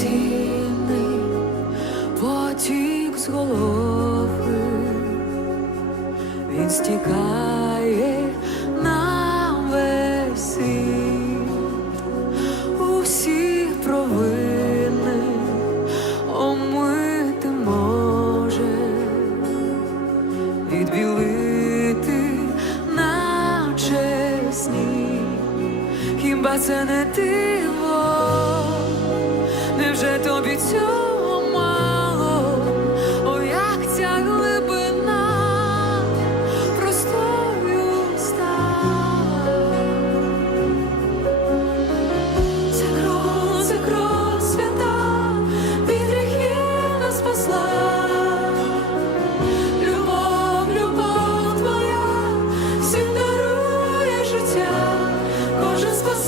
безцінний потік з голови, він стікає на весь світ. У всіх провини омити може. Відбілити наче сніг, хіба це не диво? Невже тобі цього